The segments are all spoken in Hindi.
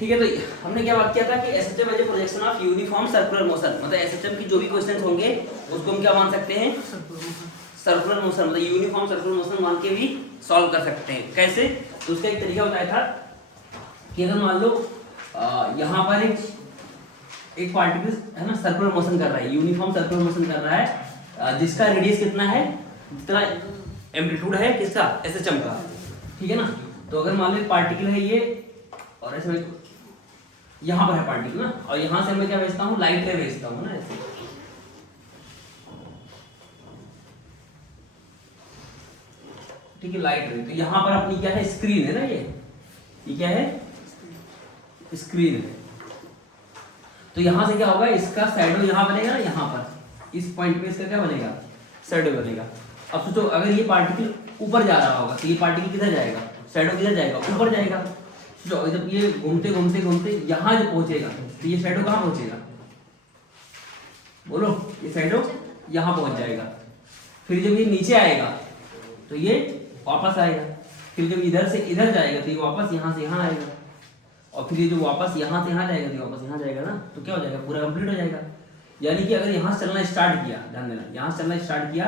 ठीक है, तो हमने क्या बात किया था कि SHM as a projection of uniform circular motion, मतलब एसएचएम की जो भी क्वेश्चंस होंगे उसको हम क्या मान सकते हैं, सर्कुलर मोशन, मतलब यूनिफॉर्म सर्कुलर मोशन मान के भी सॉल्व कर सकते हैं। कैसे? तो उसका एक तरीका बताया था कि अगर मान लो यहाँ पर एक पार्टिकल है ना सर्कुलर मोशन कर रहा है, यूनिफॉर्म सर्कुलर मोशन कर रहा है, जिसका रेडियस कितना है, जितना एम्पलीट्यूड है किसका, एसएचएम का, ठीक है ना। तो अगर मान लो एक पार्टिकल है ये, और ऐसे यहाँ पर है पार्टिकल ना, और यहाँ से मैं क्या भेजता हूँ, लाइट रे भेजता हूँ ना ऐसे, ठीक है, लाइट रे। तो यहाँ पर अपनी क्या है, स्क्रीन है ना, ये क्या है, स्क्रीन है। तो यहाँ से क्या होगा, इसका शैडो यहाँ बनेगा ना, यहाँ पर इस पॉइंट पे इसका क्या बनेगा, शैडो बनेगा। अब सोचो अगर ये पार्टिकल ऊपर जा रहा होगा तो ये पार्टिकल किधर जाएगा, शैडो किधर जाएगा, ऊपर जाएगा। सोचो जब ये घूमते घूमते घूमते यहाँ जो पहुंचेगा तो ये शैडो कहाँ पहुंचेगा, बोलो, ये शैडो यहाँ पहुंच जाएगा। फिर जब ये नीचे आएगा तो ये वापस आएगा, फिर जब इधर से इधर जाएगा तो ये वापस यहाँ से यहाँ आएगा, और फिर ये जो वापस यहाँ से यहाँ जाएगा तो वापस यहाँ जाएगा ना, तो क्या हो जाएगा, पूरा कंप्लीट हो जाएगा। यानी कि अगर यहाँ से चलना स्टार्ट किया, ध्यान देना, यहाँ से चलना स्टार्ट किया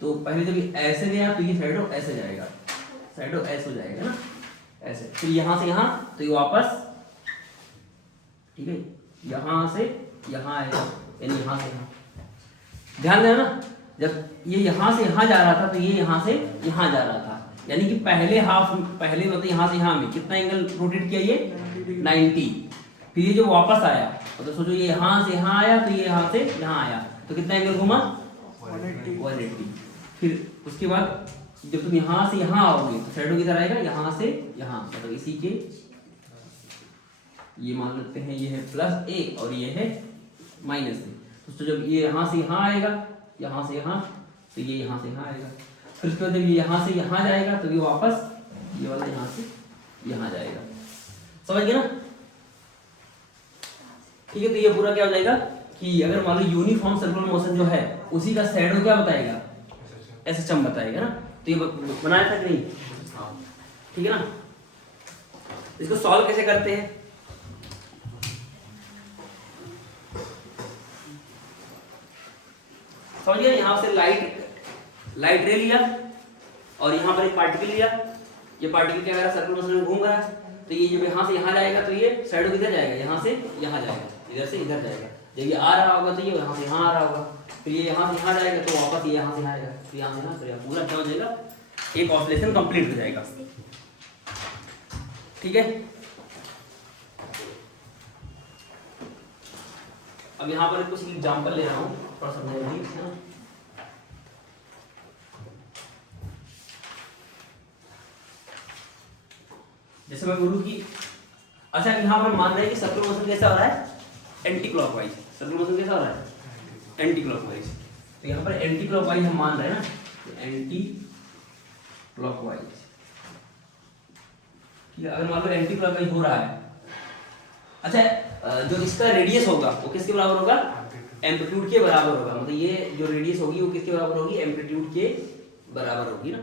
तो पहले जब ये ऐसे गया तो ये शैडो ऐसे जाएगा, शैडो ऐसे हो जाएगा ना, ऐसे। फिर यहाँ से यहाँ तो ये वापस, ठीक है, यहाँ से यहाँ आएगा, यानी यहाँ से यहाँ। ध्यान देना ना, जब ये यहाँ से यहाँ जा रहा था तो ये यहाँ से यहाँ जा रहा था, यानी कि पहले हाफ, पहले मतलब यहाँ से यहाँ में कितना एंगल रोटेट किया, ये 90। फिर ये जो वापस आया तो सोचो ये यहाँ से यहाँ आया तो ये यहाँ से यहाँ आया तो कितना एंगल घूमा, 180। फिर उसके बाद जब तुम यहाँ से यहाँ आओगे तो शैडो किधर आएगा, यहाँ से यहाँ, मतलब इसी के, ये मान लेते हैं ये है +1 और ये है -1। तो जब ये यहाँ से यहाँ आएगा, यहाँ से यहाँ, तो ये यहाँ से यहाँ आएगा। फिर उसके बाद जब ये यहाँ से यहाँ जाएगा तो ये वापस ये वाला यहाँ से यहाँ जाएगा। समझ गए ना? ठीक है, तो ये पूरा क्या हो जाएगा कि अगर मान लो यूनिफॉर्म सर्कुलर मोशन जो है उसी का शैडो क्या बताएगा, एसएचएम बताएगा ना। तो ये बनाया था कि नहीं? ठीक है ना। इसको सॉल्व कैसे करते हैं, समझिए, यहाँ से लाइट रे लिया और यहाँ पर एक पार्टिकल लिया, ये पार्टिकल क्या कर रहा है, सर्कुलर मोशन में घूम रहा है, तो ये जब यहाँ से यहाँ जाएगा तो ये शैडो किधर जाएगा, यहाँ से यहाँ जाएगा, इधर से इधर जाएगा। जब ये आ रहा होगा तो ये यहाँ से यहाँ आ रहा होगा, फिर ये यहाँ से यहाँ जाएगा तो वापस ये यहाँ से यहाँ आएगा, फिर यहाँ से यहाँ, फिर पूरा क्या हो जाएगा, एक ऑसिलेशन कंप्लीट हो जाएगा। ठीक है, अब यहाँ पर कुछ एग्जाम्पल ले रहा हूँ, थोड़ा समझाइए। जैसे मैं बोलूँ कि अच्छा यहाँ पर मान रहे हैं कि सर्कुलर मोशन कैसा हो रहा है, एंटी क्लॉकवाइज। सर्कुलर मोशन कैसा हो रहा है, एंटी क्लॉकवाइज। तो यहाँ पर एंटी क्लॉकवाइज हम मान रहे हैं ना, एंटी क्लॉकवाइज। ठीक है, अगर मान लो एंटी क्लॉकवाइज हो रहा है, अच्छा जो इसका रेडियस होगा वो किसके बराबर होगा, एम्पलीट्यूड के बराबर होगा। मतलब ये जो रेडियस होगी वो किसके बराबर होगी, एम्पलीट्यूड के बराबर होगी ना।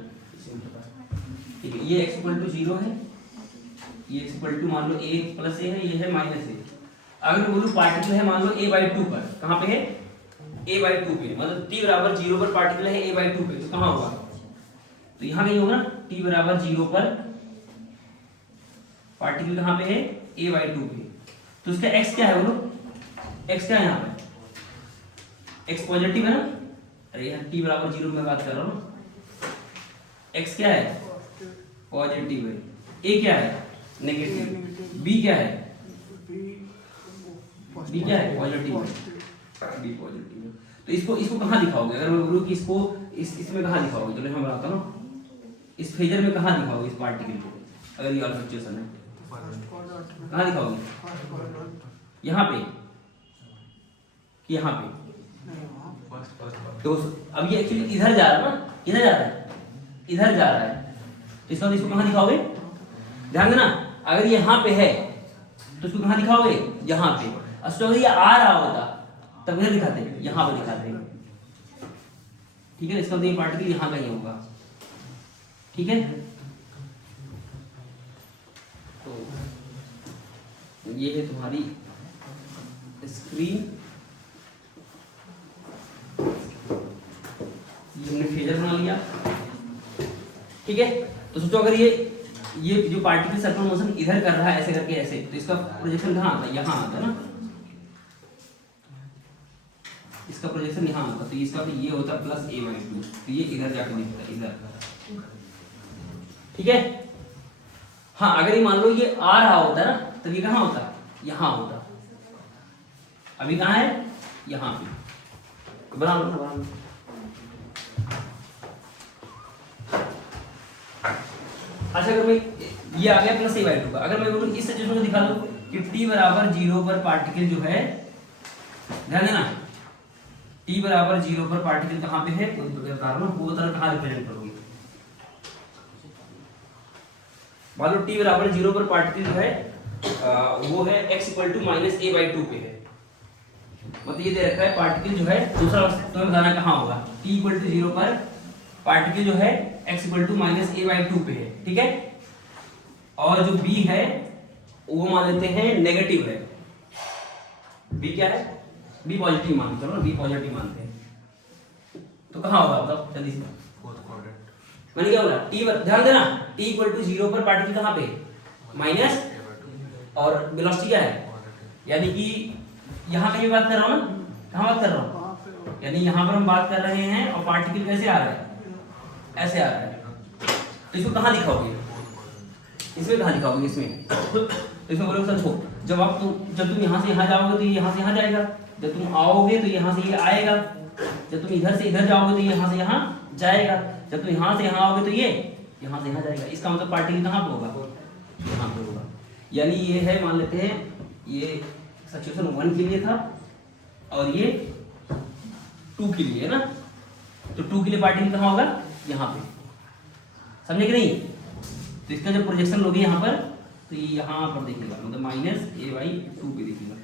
ठीक है, ये x=0 है, ये x= मान लो a + a है, ये है -a। अगर मैं बोलूं पार्टिकल है मान लो a/2 पर, कहाँ पे है, a/2 पे, मतलब t = 0 पर पार्टिकल है a/2 पे, तो कहाँ होगा, तो यहाँ कहीं होगा ना, t = 0 पर पार्टिकल कहाँ पे है, a/2 पे। तो इसका x क्या है, बोलो x क्या है यहाँ पे, x पॉजिटिव है ना, अरे यहाँ t = 0 में बात कर रहा हूँ, x क्या है, पॉजिटिव है, a क्या है, नेगेटिव, b क्या है, b क्या है, पॉजिटिव है, b पॉजिटिव है। तो इसको कहाँ दिखाओगे, अगर मैं बोलूँ कि इसको इसमें कहाँ दिखाओगे, चलो मैं बताता हूँ, इस फेजर में कहाँ दिखाओगे इस पार्टिकल को, अगर ये वाला सिचुएशन है कहाँ दिखाओगे, यहाँ पे कि यहाँ पे। तो अब ये एक्चुअली इधर जा रहा है ना, इधर जा रहा है, इधर जा रहा है, तो इसको कहाँ दिखाओगे, ध्यान देना, अगर ये यहाँ पे है तो इसको कहाँ दिखाओगे, यहाँ पे। अगर ये आ रहा होता तब इधर दिखाते, यहाँ पे दिखाते। ठीक है, इसका मतलब ये पार्टिकल यहाँ का ही होगा। ठीक है, तो ये है तुम्हारी स्क्रीन, ये हमने फेजर बना लिया, ठीक है। तो सोचो अगर ये जो पार्टिकल सर्कुलर मोशन इधर कर रहा है ऐसे करके ऐसे, तो इसका प्रोजेक्शन कहाँ आता है? यहाँ आता है ना, इसका प्रोजेक्शन यहाँ आता, तो इसका भी ये होता प्लस a/2, तो ये इधर जाकर दिखता है इधर, ठीक है। हाँ अगर ये मान लो ये आ रहा होता ना, तब ये कहाँ होता? यहाँ होता। अभी कहाँ है? यहाँ पे। बना लो ना, बना लो। अच्छा अगर मैं ये आ गया प्लस a/2 का, अगर मैं बोलूँ इस सिचुएशन को दिखा दूँ कि t बराबर 0 पर पार्टिकल जो है, ध्यान देना, t बराबर 0 पर पार्टिकल कहाँ पे है? बता रहा हूँ वो तरह कहाँ रिप्रेजेंट करोगे। मान लो t बराबर 0 पर पार्टिकल जो है वो है x = -a/2 पे है, मतलब ये दे रखा है पार्टिकल जो है, दूसरा तुम्हें बताना कहाँ होगा। t = 0 पर पार्टिकल जो है x = -a/2 पे है, ठीक है। और जो b है वो मान लेते हैं नेगेटिव है, b क्या है? b पॉजिटिव मानते हो ना, b पॉजिटिव मानते हैं, तो कहाँ होगा बताओ जल्दी से। मैंने क्या बोला? t ध्यान देना, t = 0 पर पार्टिकल कहाँ पे? माइनस, और वेलोसिटी क्या है? यानी कि यहाँ कहीं बात कर रहा हूँ ना, कहाँ बात कर रहा हूँ? यानी यहाँ पर हम बात कर रहे हैं और पार्टिकल कैसे आ रहा है? ऐसे आ रहा है, तो इसको कहाँ दिखाओगे? इसमें कहाँ दिखाओगे? इसमें तो इसमें बोलोगे सर छो, जब तुम यहाँ से यहाँ जाओगे तो ये यहाँ से यहाँ जाएगा, जब तुम आओगे तो यहाँ से ये आएगा, जब तुम इधर से इधर जाओगे तो ये यहाँ से यहाँ जाएगा, जब तुम यहाँ से यहाँ आओगे तो ये यहाँ से यहाँ जाएगा। इसका मतलब पार्टिकल कहाँ पे होगा? यहाँ पे होगा। यानी ये है, मान लेते हैं ये सिचुएशन 1 के लिए था और ये 2 के लिए है ना, तो 2 के लिए पार्टिकल कहाँ होगा? यहाँ पे, समझे कि नहीं? तो इसका जब प्रोजेक्शन लोगे यहाँ पर, तो ये यहाँ पर दिखेगा, मतलब -a/2 पे दिखेगा,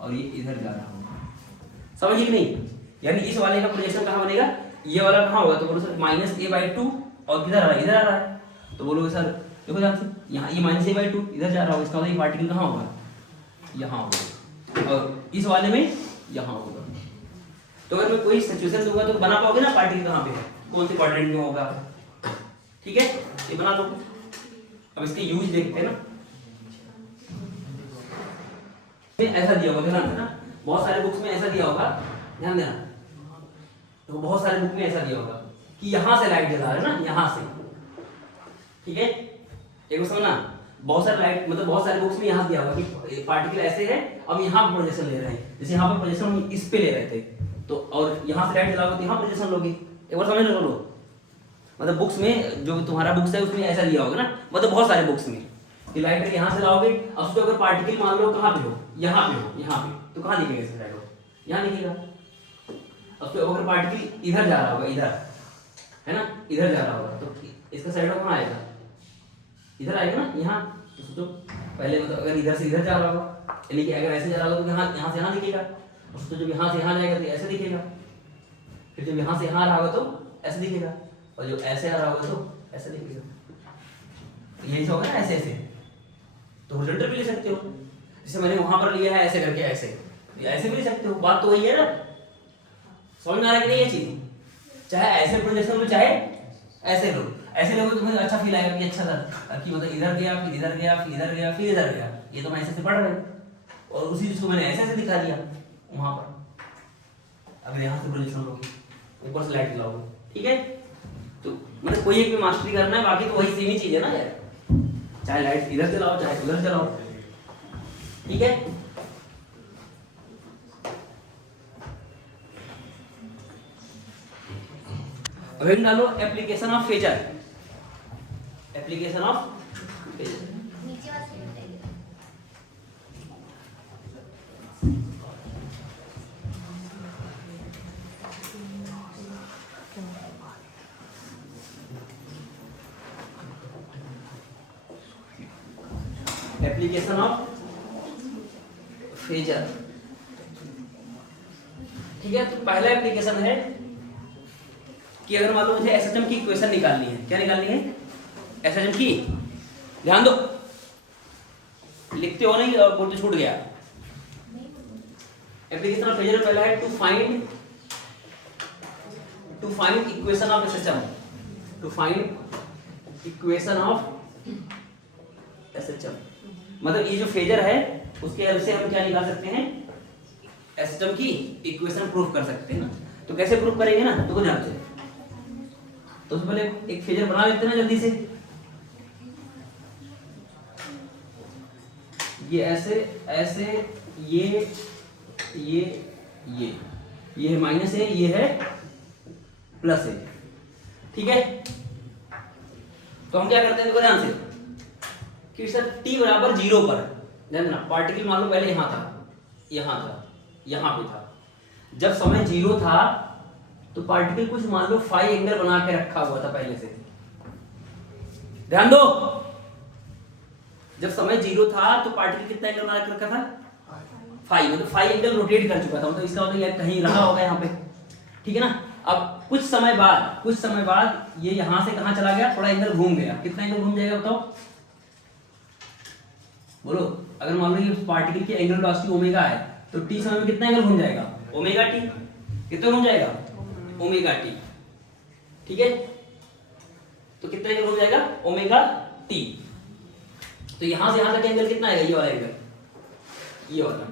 और ये इधर जा रहा होगा, समझिए कि नहीं? यानी इस वाले का प्रोजेक्शन कहाँ बनेगा? ये वाला कहाँ होगा? तो बोलो सर -a/2, और किधर आ रहा है? इधर आ रहा है, तो बोलोगे सर देखो ध्यान से, यहाँ ये -a/2 इधर जा रहा होगा, इसका मतलब ये पार्टिकल कहाँ होगा? यहाँ होगा, और इस वाले में यहाँ होगा। तो अगर मैं कोई सिचुएशन दूंगा तो बना पाओगे ना पार्टिकल कहाँ पे है, कौन से क्वाड्रेंट में होगा, ठीक है, ये बना दो। अब इसके यूज देखते हैं ना, ऐसा दिया होगा, ध्यान देना, बहुत सारे बुक्स में ऐसा दिया होगा, ध्यान देना, तो बहुत सारे बुक में ऐसा दिया होगा कि यहाँ से लाइट जला रहा है ना, यहाँ से, ठीक है, एक बार समझना, बहुत सारे लाइट, मतलब बहुत सारे बुक्स में यहाँ दिया होगा कि पार्टिकल ऐसे है, अब यहाँ पर प्रोजेक्शन ले रहे हैं, जैसे यहाँ पर प्रोजेक्शन हम इस पे ले रहे थे, तो और यहाँ से लाइट जलाओगे तो यहाँ प्रोजेक्शन लोगे, एक बार समझ लो। मतलब बुक्स में जो तुम्हारा बुक्स है उसमें ऐसा दिया होगा ना, मतलब बहुत सारे बुक्स में कि लाइट यहाँ से लाओगे, अब सोचो अगर पार्टिकल मान लो कहाँ पे हो, यहाँ पे हो, यहाँ पे, तो कहाँ दिखेगा इसका शैडो? यहाँ दिखेगा। अब तो अगर पार्टिकल इधर जा रहा होगा, इधर है ना, इधर जा रहा होगा, तो इसका शैडो कहाँ आएगा? इधर आएगा ना, यहाँ। तो सोचो पहले, मतलब अगर इधर से इधर जा रहा होगा, यानी कि अगर ऐसे जा रहा होगा तो यहाँ से यहाँ दिखेगा, और सोचो जब यहाँ से यहाँ जाएगा तो ऐसे दिखेगा, फिर जब यहाँ से यहाँ रहा होगा तो ऐसे दिखेगा, और जो ऐसे आ रहा होगा तो ऐसे दिखेगा। तो यही होगा ना, ऐसे ऐसे, तो हॉरिजॉन्टल भी ले सकते हो, जैसे मैंने वहां पर लिया है ऐसे करके, ऐसे ऐसे भी ले सकते हो, बात तो वही है ना, समझ में आ रहा है कि नहीं ये चीज? चाहे ऐसे प्रोजेक्शन लो चाहे ऐसे लो, ऐसे लोगे तो तुम्हें अच्छा फील आएगा कि अच्छा था कि मतलब इधर गया, फिर इधर गया, फिर इधर गया, फिर इधर गया, ये तो मैं ऐसे से पढ़ रहे, और उसी चीज को मैंने ऐसे ऐसे दिखा दिया वहां पर। अगर यहाँ से प्रोजेक्शन लोगे, ऊपर से लाइट लाओगे, ठीक है, तो मतलब कोई एक भी मास्टरी करना है, बाकी तो वही सेम ही चीज है ना यार, चाहे लाइट इधर चलाओ चाहे उधर चलाओ, ठीक है। अब हम डालो application of phasor, application of phasor. Application of phasor, ठीक है। तो पहला एप्लीकेशन है कि अगर मान लो मुझे एसएचएम की इक्वेशन निकालनी है, क्या निकालनी है? एसएचएम की, ध्यान दो, लिखते हो नहीं और बोलते छूट गया। एप्लीकेशन ऑफ फेजर पहला है to find equation of SHM, to find equation of SHM. मतलब ये जो फेजर है उसके हेल्प से हम क्या निकाल सकते हैं, एसएचएम की इक्वेशन प्रूफ कर सकते हैं ना। तो कैसे प्रूफ करेंगे ना, तो ध्यान से, तो पहले एक फेजर बना लेते हैं ना जल्दी से। ये ऐसे ऐसे, ये है माइनस है, ये है प्लस है, ठीक है। तो हम क्या करते हैं, देखो ध्यान से कि सर t बराबर 0 पर, ध्यान देना, पार्टिकल मान लो पहले यहाँ था, यहाँ पे था। जब समय 0 था तो पार्टिकल कुछ मान लो फाई एंगल बना के रखा हुआ था पहले से, ध्यान दो। जब समय 0 था तो पार्टिकल कितना एंगल बना के रखा था, फाई, मतलब फाई एंगल रोटेट कर चुका था, मतलब इसका मतलब ये कहीं रहा होगा यहाँ पे, ठीक है ना। अब कुछ समय बाद ये यहाँ से कहाँ चला गया, थोड़ा एंगल घूम गया। कितना एंगल घूम जाएगा बताओ, बोलो। अगर मान लो ये पार्टिकल की एंगुलर वेलोसिटी ओमेगा है तो t समय में कितना एंगल घूम जाएगा, ओमेगा t। कितना घूम जाएगा, ओमेगा t, ठीक है। तो कितना एंगल घूम जाएगा, ओमेगा t। तो यहां से यहां तक एंगल कितना आएगा, ये वाला एंगल, ये वाला,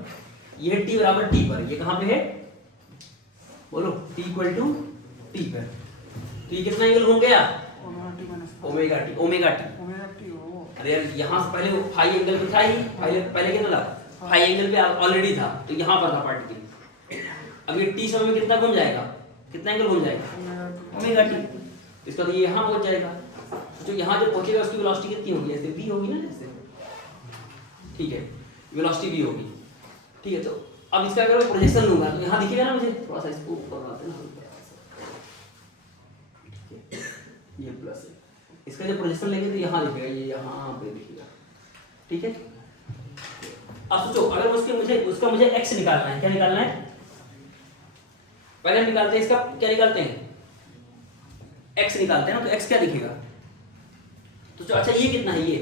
ये t बराबर t पर, ये कहां पे है, बोलो, t इक्वल टू t पर। तो ये कितना एंगल घूम गया, ओमेगा t। अरे यहाँ से पहले फाई एंगल पे था ही, पहले कितना था, फाई एंगल पे ऑलरेडी था, तो यहाँ पर था पार्टिकल। अब ये t समय में कितना घूम जाएगा, कितना एंगल घूम जाएगा, ओमेगा t। इसका तो ये यहाँ पहुंच जाएगा, जो यहाँ जो पहुंचेगा उसकी वेलोसिटी कितनी होगी, ऐसे v होगी ना, जैसे, ठीक है, वेलोसिटी v होगी, ठीक है। तो अब इसका अगर मैं प्रोजेक्शन लूंगा तो यहाँ दिखेगा ना, मुझे थोड़ा सा इसको ऊपर बनाते हैं, ये प्लस है, इसका जब प्रोजेक्शन लेंगे तो यहाँ दिखेगा, ये यहाँ पे दिखेगा, ठीक है। अब सोचो, अगर उसका मुझे x निकालना है, क्या निकालना है, पहले हम निकालते हैं इसका, क्या निकालते हैं, x निकालते हैं ना। तो x क्या दिखेगा, तो अच्छा ये कितना है, ये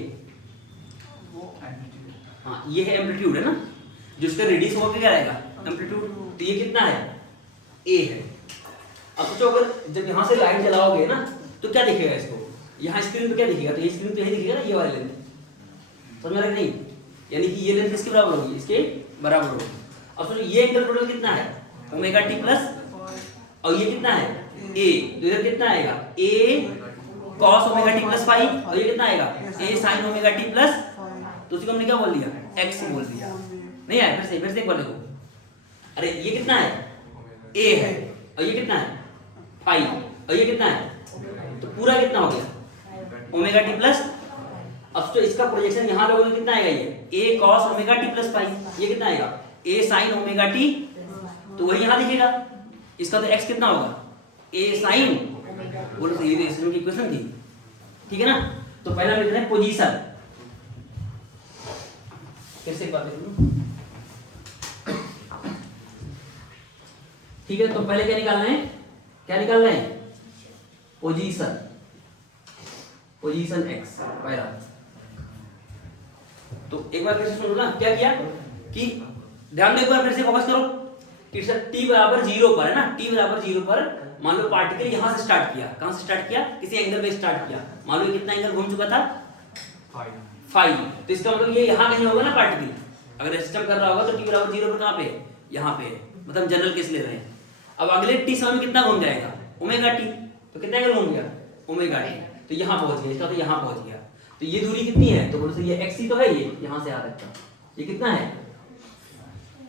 हाँ, ये है एम्पलीट्यूड, है ना, जो इसका रेडियस होगा क्या रहेगा, एम्पलीट्यूड। तो ये कितना है, a है। अब सोचो अगर जब यहाँ से लाइट जलाओगे ना तो क्या दिखेगा, इसको यहाँ स्क्रीन पे क्या दिखेगा, तो ये स्क्रीन पे यही दिखेगा ना, ये वाली लेंथ, समझ में आ रहा है नहीं, यानी कि ये लेंथ इसके बराबर होगी, इसके बराबर होगी। अब सोचो ये एंगल टोटल कितना है, ओमेगा t प्लस, और ये कितना है, a, तो इधर कितना आएगा, a cos omega t plus phi, और ये कितना आएगा, a sin omega t plus, तो उसी को हमने क्या बोल दिया, x बोल दिया। नहीं आया, फिर से एक बार देखो, अरे ये कितना है, a है, और ये कितना है, फाई, और ये कितना है, तो पूरा कितना हो गया, ओमेगा टी प्लस। अब तो इसका प्रोजेक्शन यहाँ लोगों कितना आएगा, ये a cos omega t plus phi, ये कितना आएगा, a sin ओमेगा टी, तो वही यहाँ दिखेगा। इसका तो x कितना होगा, a sin, बोलो तो ये इसमें की इक्वेशन थी, ठीक है ना। तो पहला हम लिख रहे हैं पोजीशन, फिर से एक बात देख लो, ठीक है। तो पहले क्या निकालना है, पोजीशन x पहला। तो एक बार फिर से सुनो ना, क्या किया कि ध्यान दो, एक बार फिर से फोकस करो कि सर t बराबर 0 पर है ना, t बराबर 0 पर मान लो पार्टिकल यहां से स्टार्ट किया, कहां से स्टार्ट किया, किसी एंगल पे स्टार्ट किया, मान लो कितना एंगल घूम चुका था, फाई। तो इसका मतलब ये यहां कहीं होगा ना पार्टिकल, अगर सिस्टम कर रहा होगा तो t बराबर 0 पर कहां पे, यहाँ पे, मतलब जनरल केस ले रहे हैं। अब अगले t समय में कितना घूम जाएगा, ओमेगा t, तो कितना एंगल घूम गया, ओमेगा t, तो यहाँ पहुंच गया, इसका तो यहाँ पहुंच गया। तो ये दूरी कितनी है, तो बोलो सर ये x ही तो है, ये यहाँ से आ तक का, ये कितना है,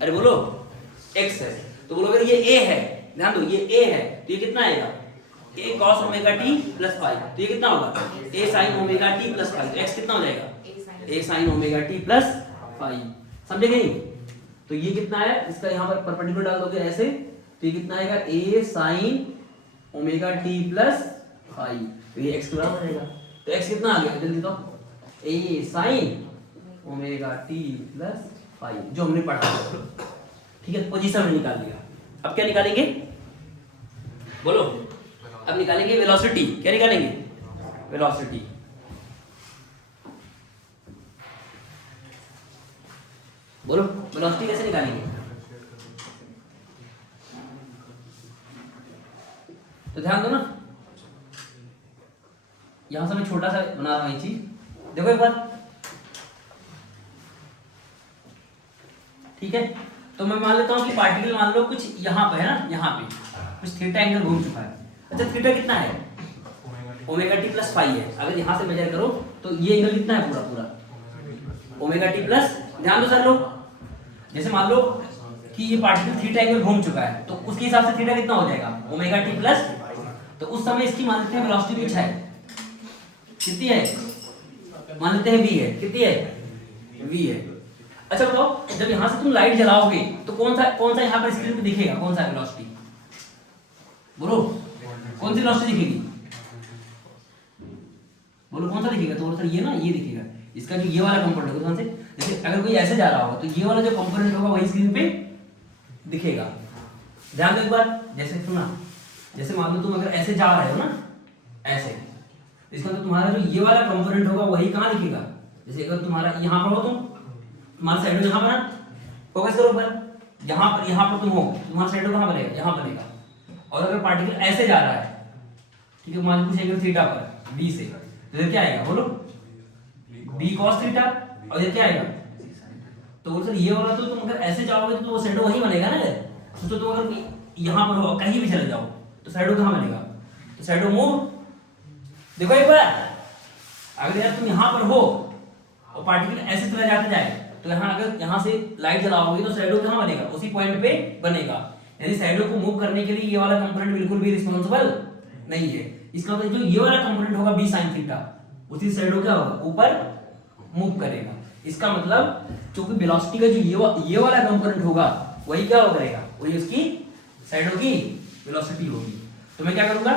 अरे बोलो x है, तो बोलो अगर ये a है, ध्यान दो ये a है, तो ये कितना आएगा, a cos omega t plus phi, तो ये कितना होगा, a sin omega t plus phi, तो x कितना हो जाएगा, a sin omega t plus phi, समझे कि नहीं। तो ये कितना है, इसका यहाँ पर परपेंडिकुलर डाल दोगे ऐसे, तो ये कितना आएगा, a sin omega t plus phi, तो ये x के बराबर रहेगा। तो x कितना आ गया, जल्दी तो, a sin omega t plus phi, जो हमने पढ़ा, ठीक है, पोजीशन में निकाल लिया। अब क्या निकालेंगे, बोलो, अब निकालेंगे वेलोसिटी, क्या निकालेंगे, वेलोसिटी। बोलो वेलोसिटी कैसे निकालेंगे? तो ध्यान दो ना, यहां से मैं छोटा सा बना रहा हूं ये चीज, देखो एक बार, ठीक है। तो मैं मान लेता हूं कि पार्टिकल मान लो कुछ यहाँ पे है ना, यहाँ पे कुछ थीटा एंगल घूम चुका है। अच्छा थीटा कितना है? ओमेगा टी प्लस फाई है। अगर यहाँ से मेजर करो तो ये एंगल कितना है? पूरा पूरा ओमेगा टी प्लस, ध्यान दो सर लोग, जैसे मान लो कि ये पार्टिकल थीटा एंगल घूम चुका है तो उसके हिसाब से थीटा कितना हो जाएगा? ओमेगा टी प्लस, तो उस समय इसकी मान लेते हैं वेलोसिटी कुछ है, कितनी है? मान लेते हैं v है, कितनी है? v है। अच्छा बताओ जब यहां से तुम लाइट जलाओगे तो कौन सा यहाँ पर स्क्रीन पे दिखेगा? कौन सा वेलोसिटी? बोलो कौन सी वेलोसिटी दिखेगी? बोलो कौन सा दिखेगा? तो बोलो सर ये ना, ये दिखेगा, इसका जो ये वाला कंपोनेंट होगा, से जैसे अगर कोई ऐसे जा रहा होगा तो ये वाला जो कंपोनेंट होगा वही स्क्रीन पे दिखेगा। ध्यान दो एक बार, जैसे सुना, जैसे मान लो तुम अगर ऐसे जा रहे हो ना, ऐसे, इसका तो तुम्हारा जो ये वाला कंपोनेंट होगा वही कहाँ दिखेगा? जैसे अगर तुम्हारा यहाँ पर हो, तुम तुम्हारा शैडो यहाँ पर, फोकस करो पर, यहाँ पर तुम हो, तुम्हारा शैडो कहाँ बनेगा? यहाँ बनेगा। और अगर पार्टिकल ऐसे जा रहा है, ठीक है, मान लो कुछ एंगल थीटा पर b से, तो ये क्या आएगा? बोलो b cos थीटा, और ये क्या आएगा? तो बोलो सर ये वाला तो तुम अगर ऐसे जाओगे तो वो शैडो वही बनेगा ना। सोचो तुम अगर यहाँ पर हो, कहीं भी चले जाओ, तो शैडो कहाँ बनेगा? तो शैडो मूव, देखो एक बार, अगर यार तुम यहाँ पर हो और पार्टिकल ऐसे चला जाते जाए तो यहाँ अगर यहाँ से लाइट जलाओगे तो शैडो कहाँ बनेगा? उसी पॉइंट पे बनेगा। यानी शैडो को मूव करने के लिए ये वाला कंपोनेंट बिल्कुल भी रिस्पॉन्सिबल नहीं है। इसका मतलब जो ये वाला कंपोनेंट होगा b sin थीटा, उसी शैडो क्या होगा? ऊपर मूव करेगा। इसका मतलब क्योंकि वेलोसिटी का जो ये वाला कंपोनेंट होगा वही क्या हो करेगा? वही उसकी शैडो की वेलोसिटी होगी। तो मैं क्या करूंगा,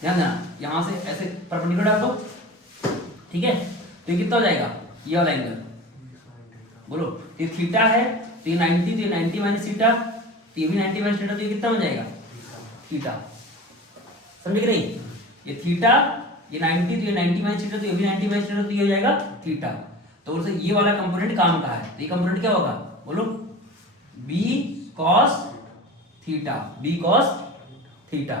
ध्यान देना, यहां से ऐसे परपेंडिकुलर डाल दो, ठीक है। तो ये कितना हो जाएगा? ये वाला एंगल, बोलो ये थीटा है तो ये 90, तो ये 90 माइनस थीटा, तो ये भी 90 माइनस थीटा, तो ये कितना हो जाएगा? थीटा, समझे कि नहीं? ये थीटा, ये 90, तो ये 90 माइनस थीटा, तो ये भी 90 माइनस थीटा, तो ये हो जाएगा थीटा। तो बोलो ये वाला कंपोनेंट काम का है, तो ये कंपोनेंट क्या होगा? बोलो b cos theta, b cos theta.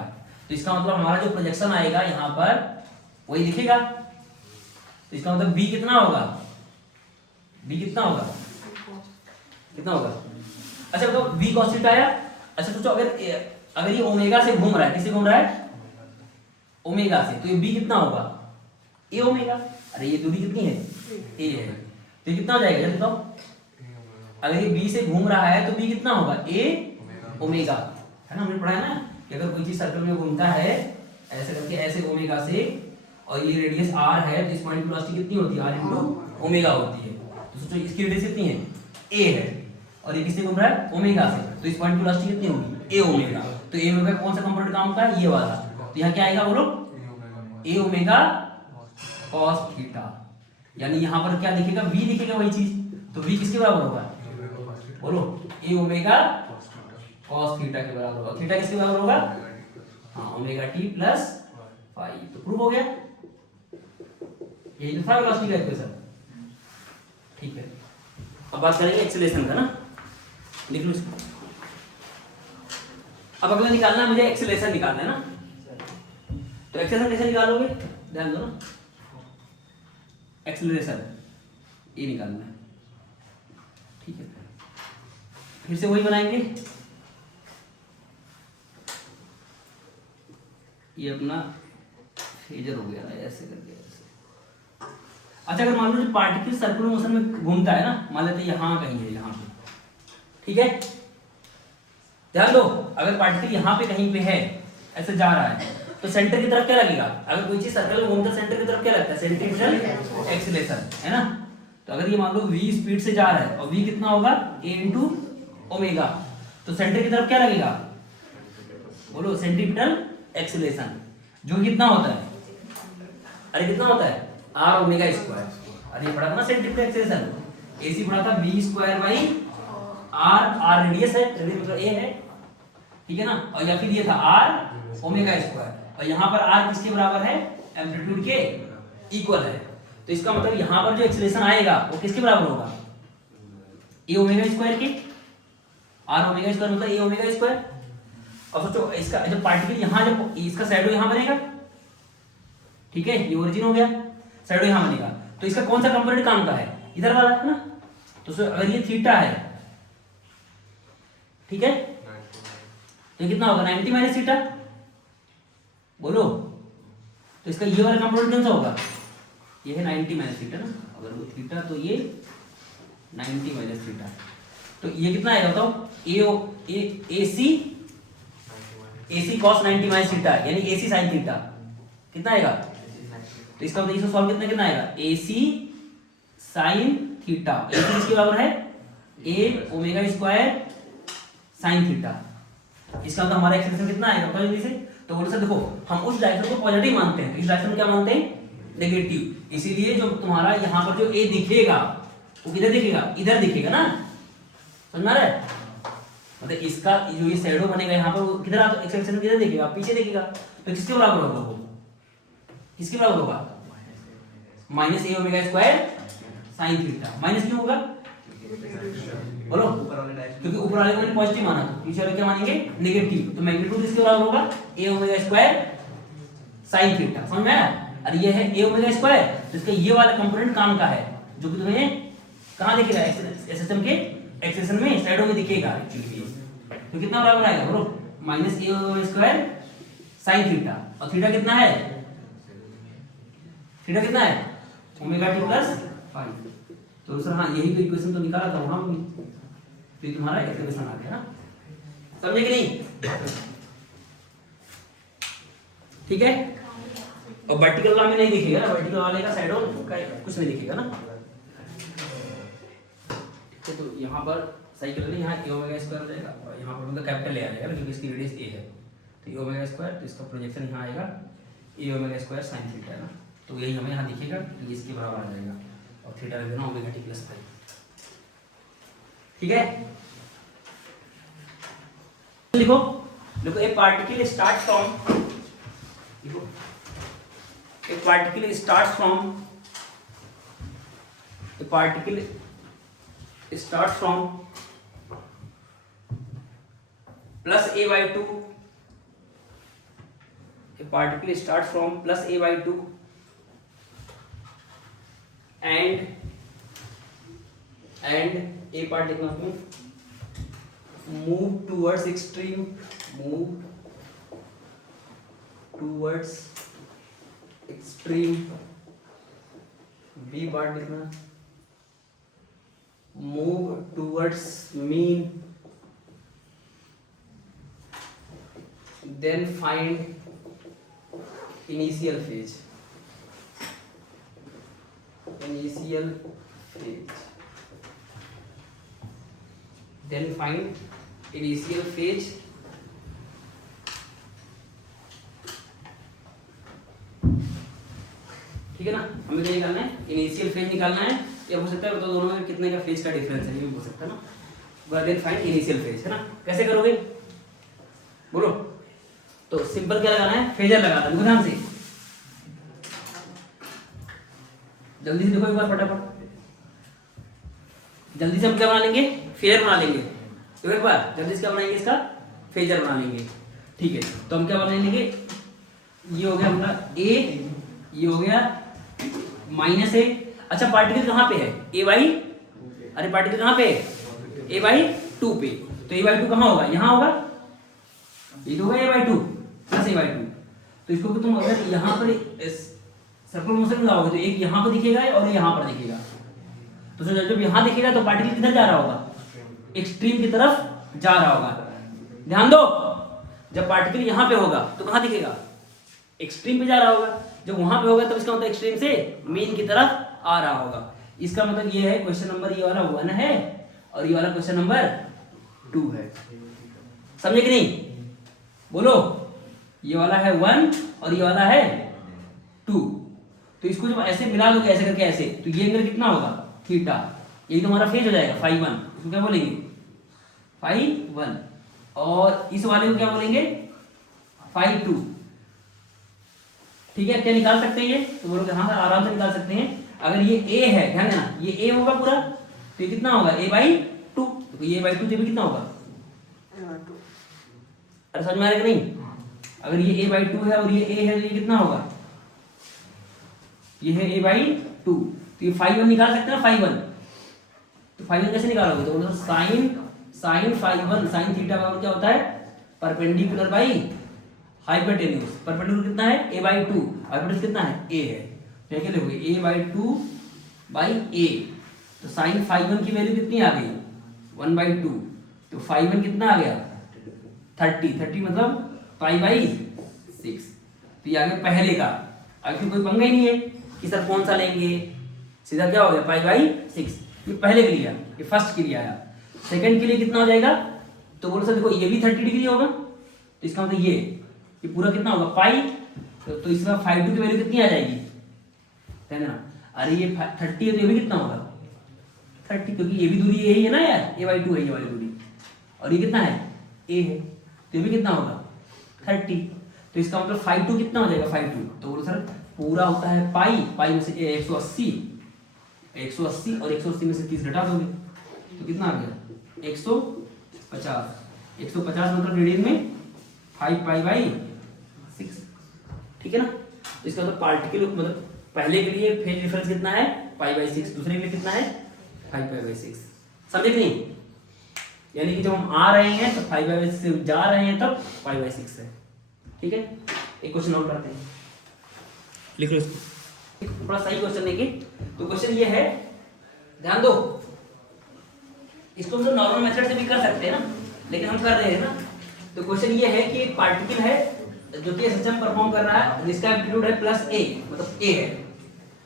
तो इसका मतलब हमारा जो प्रोजेक्शन आएगा यहाँ पर वही दिखेगा। तो इसका मतलब b कितना होगा? b कितना होगा? कितना होगा? अच्छा तो b cos थीटा आया। अच्छा सोचो अगर ये ओमेगा से घूम रहा है, किससे घूम रहा है? ओमेगा से, तो ये b कितना होगा? a omega. अरे ये दूरी कितनी है? a है, तो ये कितना हो जाएगा जल्दी बताओ? अगर ये b से घूम रहा है तो b कितना होगा? a ओमेगा, है ना, हमने पढ़ा है ना कि अगर कोई चीज सर्कल में घूमता है ऐसे करके, ऐसे ओमेगा से, और ये रेडियस r है, तो इस पॉइंट की वेलोसिटी कितनी होती है? r इनटू ओमेगा होती है। तो सोचो इसकी रेडियस कितनी है? a है, और ये किससे घूम रहा है? ओमेगा से, तो इस पॉइंट की वेलोसिटी कितनी होगी? a omega. तो a ओमेगा कौन सा कंपोनेंट काम का है? ये वाला। तो यहाँ क्या आएगा बोलो? a omega cos theta. यानी यहाँ पर क्या दिखेगा? v दिखेगा, वही चीज। तो v किसके बराबर होगा? बोलो a ओमेगा cos थीटा के बराबर होगा। थीटा किसके बराबर होगा? हाँ, ओमेगा t प्लस फाई। तो प्रूव हो गया। यही तो था वेलोसिटी का इक्वेशन, ठीक है। अब बात करेंगे एक्सेलरेशन का ना, लिख लो इसको। अब अगला निकालना है मुझे, एक्सेलरेशन निकालना है ना। तो एक्सेलरेशन कैसे निकालोगे? ध्यान दो ना, एक्सेलरेशन ये निकालना है, ठीक है। फिर से वही बनाएंगे, ये अपना फेजर हो गया ना, ऐसे करके ऐसे। अच्छा अगर मान लो जो पार्टिकल सर्कुलर मोशन में घूमता है ना, मान लेते हैं यहाँ कहीं है, यहाँ पे, ठीक है। ध्यान दो, अगर पार्टिकल यहाँ पे कहीं पे है, ऐसे जा रहा है, तो सेंटर की तरफ क्या लगेगा? अगर कोई चीज सर्कल में घूमता है सेंटर की तरफ क्या लगता है? सेंट्रीफ्यूगल एक्सीलरेशन, है ना। तो अगर ये मान लो v स्पीड से जा रहा है और v कितना होगा? a इंटू ओमेगा, तो सेंटर की तरफ क्या लगेगा? बोलो सेंट्रीफ्यूगल एक्सीलरेशन, जो कितना होता है? अरे कितना होता है? r omega square. अरे पढ़ा था ना सेंट्रीफ्यूगल एक्सीलरेशन, ac पढ़ा था v square by r radius है, रेडियस मतलब a है, ठीक है ना। और या फिर ये था r ओमेगा स्क्वायर, और यहाँ पर r किसके बराबर है? एम्पलीट्यूड के इक्वल है। तो इसका मतलब यहाँ पर जो एक्सीलरेशन आएगा वो किसके बराबर होगा? ए ओमेगा स्क्वायर के, आर ओमेगा स्क्वायर मतलब ए ओमेगा स्क्वायर। अब सोचो इसका जब पार्टिकल यहाँ, जब इसका शैडो यहाँ बनेगा, ठीक है, ये ओरिजिन हो गया, शैडो यहाँ बनेगा, तो इसका कौन सा कंपोनेंट काम का है, इधर वाला है ना। तो अगर ये थीटा है, ठीक है, तो कितना होगा 90 माइनस थीटा, बोलो। तो इसका ये वाला कंपोनेंट कौन सा होगा, ये है 90 माइनस थीटा ना, अगर वो थीटा तो ये 90 माइनस थीटा, तो ये कितना आएगा बताओ, AC cos 90 माइनस थीटा यानी AC sin थीटा कितना आएगा। तो इसका मतलब इसको सॉल्व कितना आएगा, AC sin थीटा, AC इसके बराबर है A omega square sin theta. इसका मतलब हमारा एक्सप्रेशन कितना आएगा पता जल्दी से। तो बोलो सर देखो हम उस डायरेक्शन को पॉजिटिव मानते हैं, तो इस डायरेक्शन में क्या मानते हैं, नेगेटिव। इसीलिए जो तुम्हारा यहाँ पर जो A दिखेगा वो किधर दिखेगा, इधर दिखेगा ना, समझ में आ रहा है। मतलब इसका जो ये शैडो बनेगा यहाँ पर, वो किधर आता है, एक्सप्रेशन किधर दिखेगा, पीछे दिखेगा। तो किसके बराबर होगा वो, किसके बराबर होगा, minus A omega square sine theta. Minus क्यों होगा बोलो, क्योंकि ऊपर वाले को मैंने पॉजिटिव माना, तो पीछे वाले क्या मानेंगे नेगेटिव। तो मैग्नीट्यूड किसके बराबर होगा, ए ओमेगा स्क्वायर साइन थीटा, समझ में आया। और ये है ए ओमेगा स्क्वायर, तो इसका ये वाला कंपोनेंट काम का है, जो कि तुम्हें कहाँ दिखेगा, एसएसएम के एक्सप्रेशन में शैडो में दिखेगा एक्चुअली। तो कितना बराबर आएगा बोलो, minus A omega square sine theta, और थीटा कितना है, थीटा कितना है ओमेगा टी प्लस 5। तो सर हाँ यही तो इक्वेशन तो निकाला था वहां भी, तो तुम्हारा इक्वेशन आ गया ना, समझे कि नहीं, ठीक है। और वर्टिकल वाला में नहीं दिखेगा ना, वर्टिकल वाले का शैडो का कुछ नहीं दिखेगा ना, ठीक है। तो यहाँ पर सही कर लें, यहाँ ए ओमेगा स्क्वायर हो जाएगा, और यहाँ पर मतलब कैपिटल ए आ जाएगा क्योंकि इसकी रेडियस ए है, तो ए ओमेगा स्क्वायर, तो इसका प्रोजेक्शन यहाँ आएगा ए ओमेगा स्क्वायर साइन थीटा है ना, तो यही हमें यहाँ दिखेगा, तो इसके बराबर आ जाएगा, और थीटा रख देना ओमेगा टी प्लस 5, ठीक है। लिखो देखो, ए पार्टिकल स्टार्ट फ्रॉम, देखो ए particle start from, A particle start from plus a by 2, a particle start from plus a by 2 and a particle move towards extreme, move towards extreme, b particle move towards mean, then find initial phase, initial phase, then find initial phase, ठीक है ना। हमें क्या निकालना है, इनिशियल फेज निकालना है, या हो सकता है तो दोनों में कितने का फेज का डिफरेंस है ये भी हो सकता है ना। देन फाइंड इनिशियल फेज, है ना, कैसे करोगे बोलो। तो सिंपल क्या लगाना है, फेजर लगाना है, ध्यान से जल्दी से देखो एक बार फटाफट, जल्दी से हम क्या बना लेंगे, फेजर बना लेंगे। तो एक बार जल्दी से क्या बनाएंगे, इसका फेजर बना लेंगे, ठीक है। तो हम क्या बना लेंगे, ये हो गया हमारा ए, ये हो गया माइनस ए। अच्छा पार्टिकल कहाँ पे है, ए बाई, अरे पार्टिकल कहाँ पे है, ए बाई 2 पे, तो ए बाई 2 कहाँ होगा, यहाँ होगा, ये तो होगा ए बाई 2 प्लस ए बाई 2। तो इसको भी तुम अगर यहाँ पर सर्कुलर मोशन में लाओगे तो एक यहाँ पर दिखेगा और यहाँ पर दिखेगा। तो जब यहाँ दिखेगा तो पार्टिकल किधर जा रहा होगा, एक्सट्रीम की तरफ जा रहा होगा। ध्यान दो, जब पार्टिकल यहाँ पे होगा तो कहाँ दिखेगा, एक्सट्रीम पे जा रहा होगा। जब वहां पे होगा तो इसका मतलब एक्सट्रीम से मीन की तरफ आ रहा होगा। इसका मतलब ये है क्वेश्चन नंबर ये वाला 1 है और ये वाला क्वेश्चन नंबर 2 है, समझे कि नहीं बोलो। ये वाला है 1 और ये वाला है 2। तो इसको जब ऐसे मिला दोगे ऐसे करके ऐसे, तो ये एंगल कितना होगा, थीटा, यही तो हमारा फेज हो जाएगा फाई 1। इसको क्या बोलेंगे, फाई 1, और इस वाले को क्या बोलेंगे, फाई 2। ठीक है, क्या निकाल सकते हैं ये, तो बोलोगे हाँ आराम से निकाल सकते हैं। अगर ये a है, ध्यान देना ये a होगा पूरा, तो ये कितना होगा a बाई तो ये बाई टू, ये भी कितना होगा, अरे समझ में आ रहा है कि नहीं? अगर ये a बाई टू है और ये a है तो ये कितना होगा, ये है a बाई टू, तो ये फाई वन निकाल सकते हैं ना, फाई वन। तो फाई वन कैसे निकालोगे, तो बोलो sine phi one, sine theta बराबर क्या होता है, परपेंडिकुलर बाई हाइपोटेन्यूज। परपेंडिकुलर कितना है, a बाई टू, हाइपोटेन्यूज कितना है, a है, तो क्या लिखोगे, a by two by a। तो साइन फाई वन की वैल्यू कितनी आ गई, 1/2, तो फाई वन कितना आ गया, 30 मतलब पाई बाई 6। तो ये आ गया पहले का। आगे कोई पंगा ही नहीं है कि सर कौन सा लेंगे, सीधा क्या हो गया, पाई बाई 6। ये पहले के लिए, ये फर्स्ट के लिए आया। सेकंड के लिए कितना हो जाएगा, तो बोलो सर देखो ये भी 30 डिग्री होगा, तो इसका मतलब ये पूरा कितना होगा, पाई। तो इसका 5/2 की वैल्यू कितनी आ जाएगी, है ना, अरे ये 30 है तो ये भी कितना होगा 30, क्योंकि ये भी दूरी यही है ना यार, a/2 है ये वाली दूरी, और ये कितना है, a है, तो ये भी कितना होगा 30। तो इसका मतलब 5/2 कितना हो जाएगा, 5/2, तो बोलो सर पूरा होता है पाई में से 180 और 180 में से 30 घटा दोगे तो कितना आ गया 150 मतलब रेडियन में 5 पाई बाई 6, ठीक है ना। तो इसका मतलब पार्टिकल मतलब पहले के लिए फेज डिफरेंस कितना है, पाई बाई 6, दूसरे के लिए कितना है 5 पाई बाई 6, समझे कि नहीं? यानी कि जब हम आ रहे हैं तो 5 बाई 6 से जा रहे हैं तब 5 बाई 6 है, ठीक है। एक क्वेश्चन और करते हैं, लिख लो इसको, थोड़ा सही क्वेश्चन लेंगे। तो क्वेश्चन ये है, ध्यान दो, इसको हम लोग नॉर्मल मेथड से भी कर सकते हैं ना, लेकिन हम कर रहे हैं ना। तो क्वेश्चन ये है कि एक पार्टिकल है जो कि सिस्टम परफॉर्म कर रहा है, जिसका एम्पलीट्यूड है +a, मतलब a है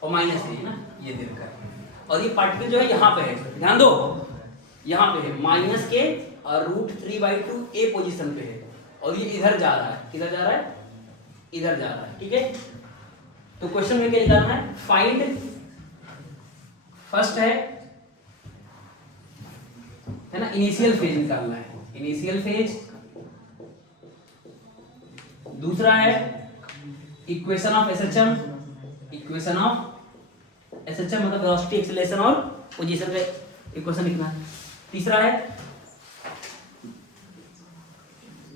और -a है ना, ये दे रखा है, और ये पार्टिकल जो है यहाँ पे है, ध्यान दो यहाँ पे है -k और √3/2 a पोजीशन पे है, और ये इधर जा रहा है, किधर जा रहा है, इधर जा रहा है, ठीक है। तो क्वेश्चन में क्या निकालना है, फाइंड, फर्स्ट है ना इनिशियल फेज निकालना है, इनिशियल फेज। दूसरा है equation of SHM, equation of SHM मतलब वेलोसिटी, एक्सेलरेशन और पोजीशन का इक्वेशन लिखना है। तीसरा है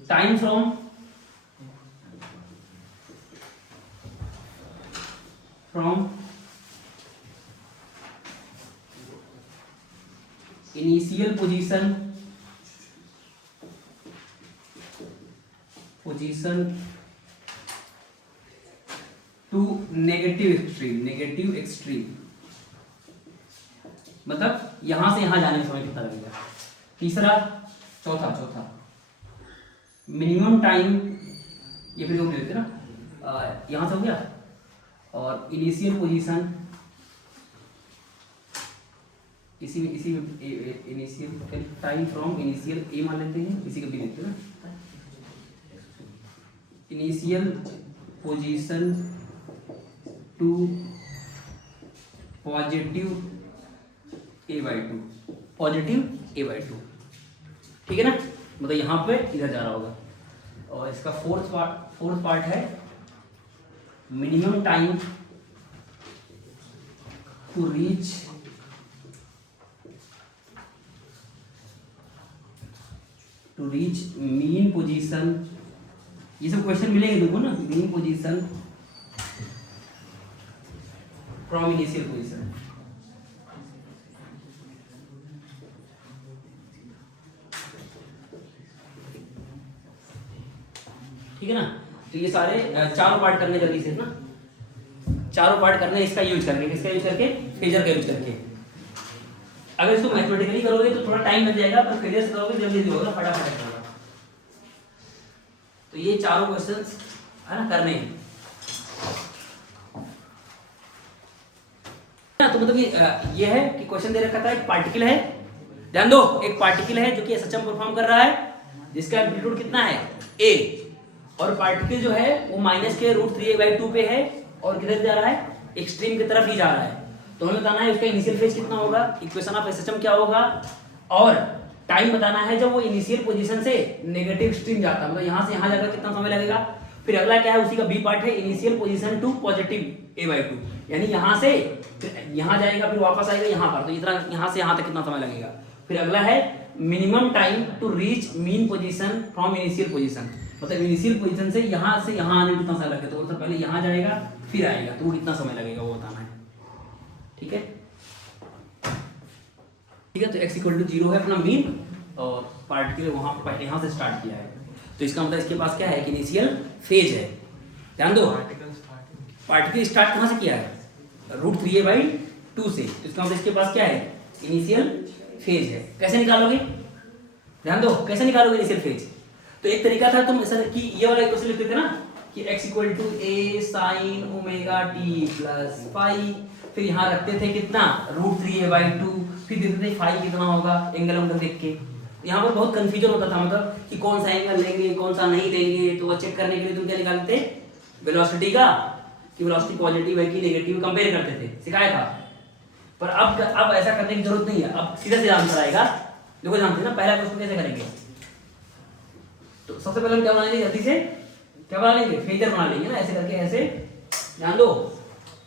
time from initial position to negative extreme, मतलब यहां से यहां जाने में समय कितना लगेगा। तीसरा, चौथा मिनिमम टाइम, ये फिर ले लेते ना, यहां से हो गया, और इनिशियल पोजीशन इसी में इनिशियल टाइम फ्रॉम इनिशियल ए मान लेते हैं, इसी का भी लेते हैं ना, initial position to positive a/2, ठीक है ना, मतलब यहाँ पे इधर जा रहा होगा। और इसका फोर्थ पार्ट है minimum time to reach mean position, ये सब क्वेश्चन मिलेंगे तुमको ना, mean position from initial position, ठीक है ना। तो ये सारे चारों पार्ट करने जल्दी से ना, चारों पार्ट करने इसका यूज करके, किसका यूज करके, फेजर का यूज करके। अगर इसको मैथमेटिकली करोगे तो थोड़ा टाइम लग जाएगा, पर फेजर से करोगे जल्दी होगा, फटाफट होगा। तो ये चारों क्वेश्चंस है ना करने हैं। तो मतलब ये है कि क्वेश्चन दे रखा था, एक पार्टिकल है, ध्यान दो, एक पार्टिकल है जो कि एसएचएम परफॉर्म कर रहा है, जिसका एम्पलीट्यूड कितना है a, और पार्टिकल जो है वो -k√3a/2 पे है, और किधर जा रहा है, एक्सट्रीम की तरफ ही जा रहा है। तो हमें बताना है उसका इनिशियल फेज कितना होगा, इक्वेशन ऑफ एसएचएम क्या होगा, और टाइम बताना है जब वो इनिशियल पोजीशन से नेगेटिव एक्सट्रीम जाता है, मतलब यहाँ से यहाँ जाकर कितना समय लगेगा। फिर अगला क्या है, उसी का बी पार्ट है, initial position to positive a/2, यानी यहाँ से यहाँ जाएगा फिर वापस आएगा यहाँ पर, तो इतना यहाँ से यहाँ तक कितना समय लगेगा। फिर अगला है minimum time to reach mean position from initial position, मतलब इनिशियल पोजीशन से यहाँ आने में कितना समय लगेगा, तो मतलब पहले यहाँ जाएगा फिर आएगा, तो वो कितना समय लगेगा वो बताना है। ठीक है, ठीक है। तो x इक्वल टू 0 है अपना मीन, और पार्टिकल वहाँ पहले यहाँ से स्टार्ट किया है, तो इसका मतलब इसके पास क्या है कि इनिशियल फेज है। ध्यान दो, पार्टिकल स्टार्ट कहाँ से किया है, √3a/2 से, तो इसका मतलब इसके पास क्या है, इनिशियल फेज है। कैसे निकालोगे, ध्यान दो, कैसे निकालोगे इनिशियल फेज। तो एक तरीका था तुम ऐसा कि ये वाला इक्वेशन लिखते थे ना कि x equal to a sin omega t plus phi, फिर यहाँ रखते थे कितना √3a/2, फिर देते थे फाई कितना होगा एंगल उंगल देख के। यहाँ पर बहुत कंफ्यूजन होता था, मतलब कि कौन सा एंगल लेंगे कौन सा नहीं लेंगे, तो वो चेक करने के लिए तुम क्या निकालते, वेलोसिटी का, कि वेलोसिटी पॉजिटिव है कि नेगेटिव, कंपेयर करते थे, सिखाया था। पर अब ऐसा करने की जरूरत नहीं है, अब सीधा सीधा आंसर आएगा। देखो जानते हैं ना पहला क्वेश्चन कैसे करेंगे, तो सबसे पहले हम क्या बना लेंगे, जल्दी से क्या बना लेंगे, फेजर बना लेंगे ना, ऐसे करके ऐसे, ध्यान दो,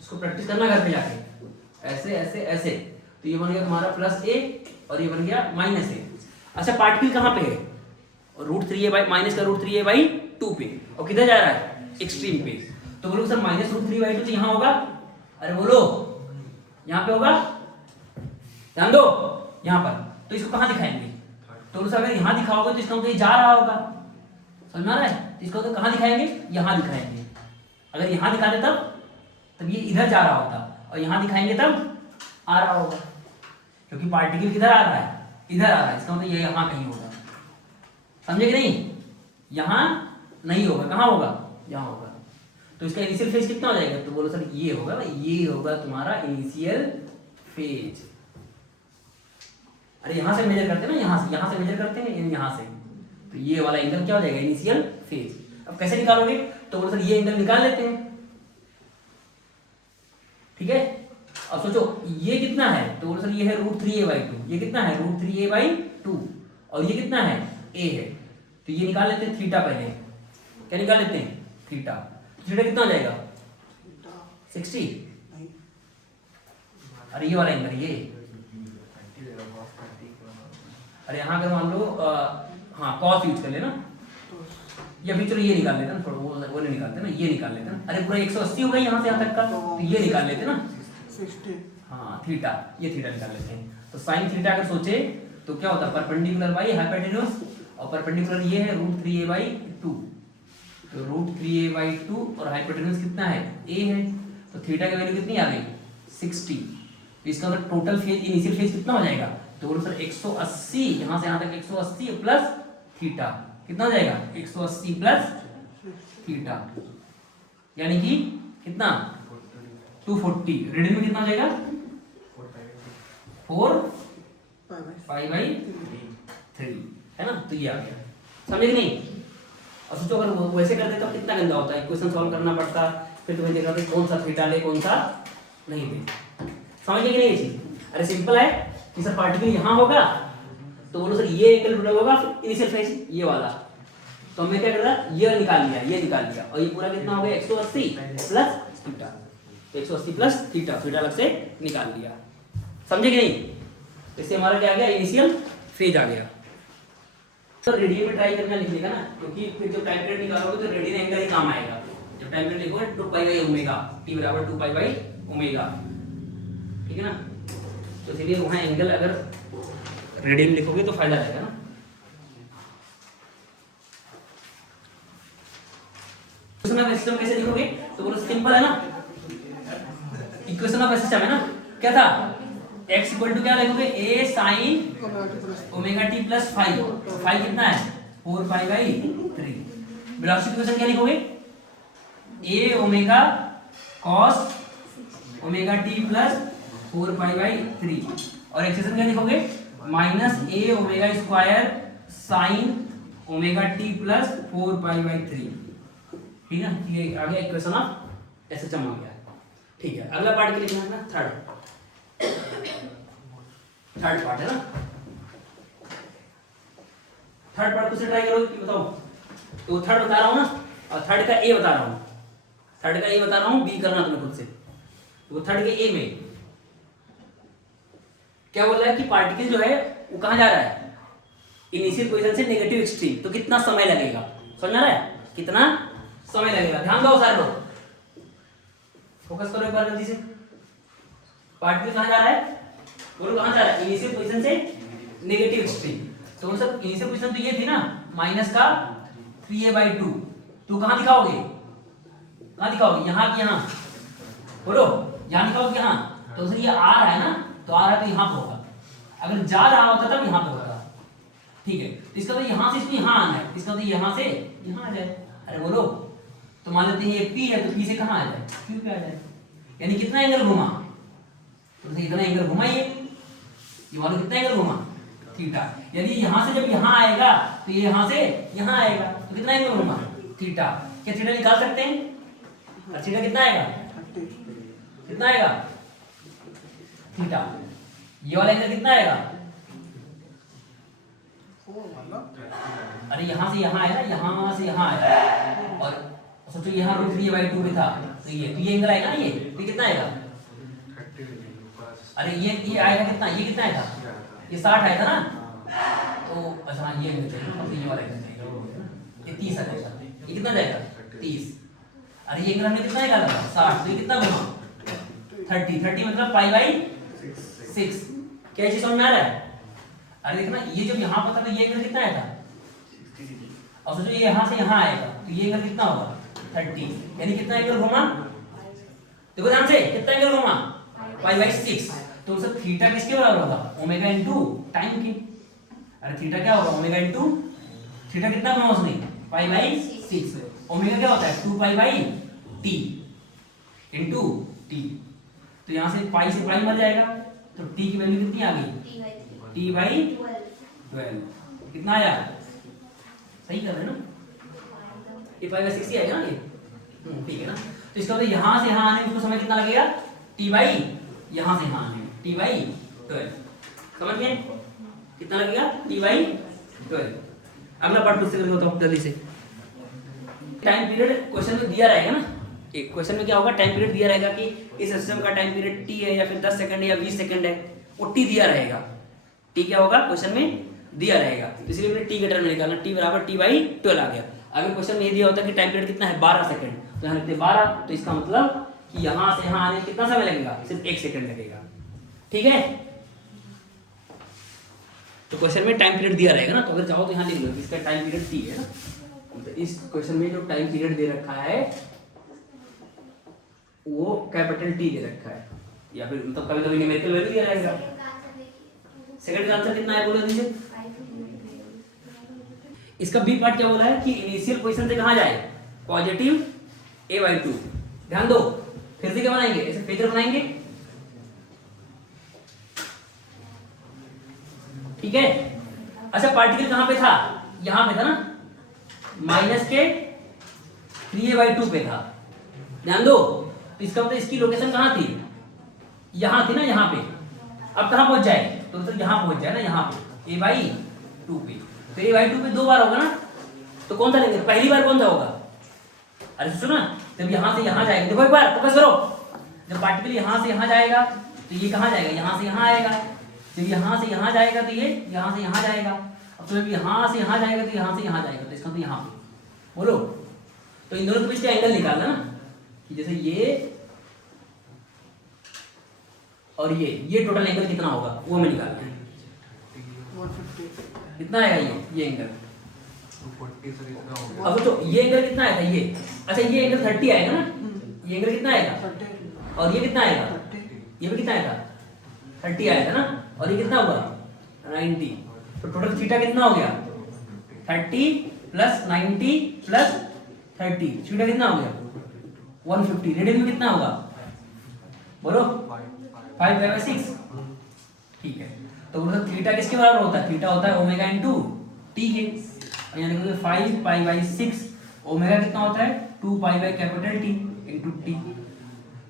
इसको प्रैक्टिस करना घर पे जाके, ऐसे ऐसे ऐसे, तो ये बन गया तुम्हारा +a और ये बन गया -a। अच्छा पार्टिकल कहाँ पे है, -√3a/2 पे, और किधर जा रहा है, एक्सट्रीम पे, तो बोलो सर -√3/2 तो यहाँ होगा, अरे बोलो यहाँ पे होगा, ध्यान दो यहाँ पर, तो इसको कहाँ दिखाएंगे, तो बोलो सर अगर यहाँ दिखाओगे तो इसका मतलब ये जा रहा होगा, समझ में आ रहा है, तो इसको तो कहाँ दिखाएंगे, यहाँ दिखाएंगे। अगर यहाँ दिखाते तब ये इधर जा रहा होता, और यहाँ दिखाएंगे तब आ रहा होगा, क्योंकि पार्टिकल किधर आ रहा है, इधर आ रहा है, इसका मतलब ये यहाँ कहीं होगा, समझे कि नहीं, यहाँ नहीं होगा, कहाँ होगा, यहाँ होगा। तो इसका इनिशियल फेज कितना हो जाएगा, तो बोलो सर ये होगा ना, ये होगा तुम्हारा इनिशियल फेज। अरे यहाँ से मेजर करते हैं ना, यहाँ से मेजर करते हैं, यहाँ से, तो ये वाला एंगल क्या हो जाएगा, इनिशियल फेज। अब कैसे निकालोगे, तो बोलो सर ये एंगल निकाल लेते हैं, ठीक है। अब सोचो ये कितना है, तो बोलो सर ये है √3a/2, ये कितना है √3a/2, और ये कितना है a है, तो ये निकाल लेते हैं थीटा, पहले क्या निकाल लेते हैं, थीटा। थीटा कितना हो जाएगा 60, अरे ये वाला एंगल ये, अरे यहाँ अगर मान लो हाँ कॉस यूज कर लेना, या फिर चलो ये निकाल लेते ना, थोड़ा वो नहीं निकालते ना, ये निकाल लेते ना, अरे पूरा 180 हो गई यहाँ से यहाँ तक का, तो ये निकाल लेते ना 60, हाँ थीटा, ये थीटा निकाल लेते हैं। तो साइन थीटा अगर सोचे तो क्या होता है, परपेंडिकुलर बाई हाइपोटेन्यूज, और परपेंडिकुलर ये है √3a/2, तो √3a/2 और हाइपोटेन्यूज कितना है a है, तो थीटा की वैल्यू कितनी आ गई 60। तो इसका मतलब टोटल फेज, इनिशियल फेज कितना हो जाएगा, तो बोलो सर 180, यहाँ से यहाँ तक 180 प्लस थीटा, कितना हो जाएगा 180 प्लस थीटा, यानी कि कितना 240। रेडियन में कितना हो जाएगा 4π/3 है ना, तो ये आ गया, समझे कि नहीं। और सोचो अगर वैसे करते तब कितना गंदा होता है, इक्वेशन सॉल्व करना पड़ता, फिर तुम्हें देखना था कौन सा थीटा ले कौन सा नहीं ले, समझ गए कि नहीं ये चीज। अरे सिंपल है कि सर पार्टिकल यहाँ होगा, तो बोलो सर ये एंगल टोटल होगा इनिशियल फेज ये वाला, तो हमने क्या कर रहा ये निकाल लिया, और ये पूरा कितना हो गया 180 plus theta, 180 plus theta, theta अलग से निकाल लिया, समझे कि नहीं। इससे हमारा क्या आ गया, इनिशियल फेज आ गया। तो रेडियन में ट्राई करना लिखने का ना, क्योंकि फिर जब टाइम पीरियड निकालोगे तो रेडियन एंगल ही काम आएगा। जब टाइम पीरियड लिखोगे 2π/ω, t बराबर 2π/ω, ठीक है ना। तो इसलिए वहाँ एंगल अगर रेडियन लिखोगे तो फायदा रहेगा ना। इक्वेशन ऑफ सिस्टम कैसे लिखोगे, तो बोलो सिंपल है ना, इक्वेशन ऑफ सिस्टम है ना, क्या था x इक्वल टू क्या लिखोगे a sin omega t plus phi, phi कितना है 4π/3। वेलोसिटी इक्वेशन क्या लिखोगे a omega cos omega t plus 4π/3, और एक्सप्रेशन क्या लिखोगे -a omega square sin omega t plus 4π/3, ठीक है। ये आ गया इक्वेशन ऑफ एसएचएम आ गया, ठीक है। अगला पार्ट के लिखना है ना, थर्ड पार्ट है ना, थर्ड पार्ट को से ट्राई करो कि बताओ, तो थर्ड बता रहा हूं ना, और थर्ड का ए बता रहा हूं, बी करना तुम्हें खुद से। तो थर्ड के ए में क्या बोल रहा है कि पार्टिकल जो है वो कहां जा रहा है, इनिशियल पोजीशन से नेगेटिव एक्सट्रीम, तो कितना समय लगेगा, समझ आ रहा है, कितना समय लगेगा। ध्यान दो सारे लोग, फोकस करो एक बार जल्दी से। पार्टिकल कहां जा रहा है, बोलो कहां जा रहा है, इनिशियल पोजीशन से नेगेटिव एक्सट्रीम। तो सब इनिशियल पोजीशन तो ये थी ना माइनस का 3a/2, तो कहां दिखाओगे, कहां दिखाओगे, यहाँ की यहाँ, बोलो यहाँ दिखाओगे यहाँ, तो सर ये आ रहा है ना, तो आ रहा है तो यहाँ पे होगा, अगर जा रहा होता तब यहाँ पे होता, ठीक है। तो इसका तो यहाँ से इसको यहाँ आना है, इसका तो यहाँ से यहाँ आ जाए। अरे बोलो, तो मान लेते हैं ये P है, तो P से कहाँ आ जाए, Q पे आ जाए, यानी कितना एंगल घुमा, तो इतना एंगल घुमा, ये मानो कितना एंगल घुमा, थीटा। यदि यहाँ से जब यहाँ आएगा तो ये यहाँ से यहाँ आएगा, तो कितना एंगल घुमा, थीटा। क्या थीटा निकाल सकते हैं, थीटा कितना आएगा, कितना आएगा थीटा, ये वाला एंगल कितना आएगा, अरे यहाँ से यहाँ आया, यहाँ से यहाँ आया, और सोचो यहाँ √3a/2 पे था, तो ये एंगल आएगा ना, ये कितना आएगा, अरे ये आएगा कितना, ये कितना आएगा, ये 60 आया था ना, तो अच्छा ये एंगल चाहिए, ये वाला एंगल चाहिए, ये 30 आ जाएगा, ये कितना जाएगा 30, अरे ये एंगल हमने कितना निकाला था 60, तो ये कितना घुमा 30 मतलब π/6। क्या चीज समझ में आ रहा है, अरे देखना ये जब यहाँ पर था तो ये एंगल कितना आया था, और सोचो ये यहाँ से यहाँ आएगा, तो ये एंगल कितना होगा 30, यानी कितना एंगल घुमा, देखो ध्यान से, कितना एंगल घुमा π/6, तो उससे थीटा किसके बराबर होगा, ओमेगा इनटू टाइम के, अरे थीटा क्या होगा, ओमेगा इनटू थीटा कितना घुमा उसने π/6, ओमेगा क्या होता है 2π/t इनटू t, तो यहाँ से पाई से पाई मर जाएगा, तो t की वैल्यू कितनी आ गई, t/12, कितना आया, सही कर रहे हैं ना, ये π/6 ही आएगा ना ये, ठीक है ना। तो इसका मतलब यहाँ से यहाँ आने में उसको समय कितना लगेगा, यहाँ से यहाँ आने में t/12, समझ गए, कितना लगेगा t/12। अगला पार्ट मुझसे करके बताओ जल्दी से। टाइम पीरियड क्वेश्चन में दिया रहेगा ना, एक क्वेश्चन में क्या होगा, टाइम पीरियड दिया रहेगा कि इस सिस्टम का टाइम पीरियड t है या फिर 10 सेकंड है या 20 सेकंड है, वो t दिया रहेगा, t क्या होगा क्वेश्चन में दिया रहेगा, इसलिए मैंने t का टर्म निकालना, t बराबर t/12 आ गया। अगर क्वेश्चन में ये दिया होता कि टाइम पीरियड कितना है 12 सेकंड, तो यहाँ लिखते 12, तो इसका मतलब कि यहाँ से यहाँ आने में कितना समय लगेगा, सिर्फ 1 सेकंड लगेगा, ठीक है। तो क्वेश्चन में टाइम पीरियड दिया रहेगा ना, तो अगर चाहो तो यहाँ लिख लो इसका टाइम पीरियड t है ना, तो इस क्वेश्चन में जो टाइम पीरियड दे रखा है वो कैपिटल T दे रखा है, या फिर मतलब कभी कभी न्यूमेरिकल वैल्यू दिया रहेगा। सेकंड का आंसर कितना है बोलो दीजिए। इसका बी पार्ट क्या बोला है कि इनिशियल पोजीशन से कहां जाए, पॉजिटिव a/2। ध्यान दो, फिर से क्या बनाएंगे, ऐसे फेजर बनाएंगे, ठीक है। अच्छा पार्टिकल कहां पे था, यहां पे था ना, माइनस के 3a/2 पे था, ध्यान दो। तो इसका मतलब इसकी लोकेशन कहां थी, यहां थी ना, यहां पे, अब कहां पहुंच जाए, तो मतलब यहां पहुंच जाए ना, यहां पे a/2 पे, तो a/2 पे 2 बार होगा ना, तो कौन सा लेंगे, पहली बार कौन सा होगा, अरे सुनो ना, जब यहां से यहां जाएगा, देखो एक बार फोकस करो, जब पार्टिकल यहां से यहां जाएगा तो ये कहां जाएगा, यहां से यहां आएगा, जब यहां से यहां जाएगा तो ये यहां से यहां जाएगा, अब तो जब यहां से यहां जाएगा तो यहां से यहां जाएगा, तो इसका तो यहां पे बोलो, तो इन दोनों के बीच का एंगल निकालना ना, कि जैसे ये और ये टोटल एंगल कितना होगा वो हमें निकालना है, कितना आएगा ये एंगल, अब तो ये एंगल कितना आया था ये, अच्छा ये एंगल 30 आएगा ना, ये एंगल कितना आएगा, और ये कितना आएगा, ये भी कितना आया था 30 आया था ना, और ये कितना हुआ 90, तो टोटल थीटा कितना हो गया 30 प्लस 90 प्लस 30, थीटा कितना हो गया 150, रेडियन में कितना होगा बोलो 5/6, ठीक है। तो थीटा किसके बराबर होता है, थीटा होता है ओमेगा इनटू टी के, और यहाँ देखोगे 5π/6, ओमेगा कितना होता है 2π/T इनटू टी,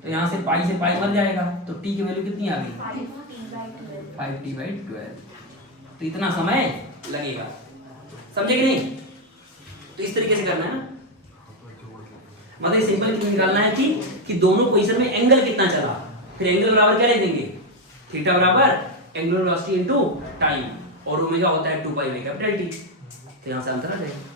तो यहाँ से पाई से पाई मर जाएगा, तो टी की वैल्यू कितनी आ गई 5t/12, तो इतना समय लगेगा, समझे कि नहीं। तो इस तरीके से करना है ना, मतलब सिंपल कितना निकालना है कि दोनों पोजीशन में एंगल कितना चला, फिर एंगल बराबर क्या लिख देंगे, थीटा बराबर एंगुलर वेलोसिटी इनटू टाइम, और ओमेगा होता है 2 पाई बाई कैपिटल टी। तो यहाँ से आंसर आ जाएगा।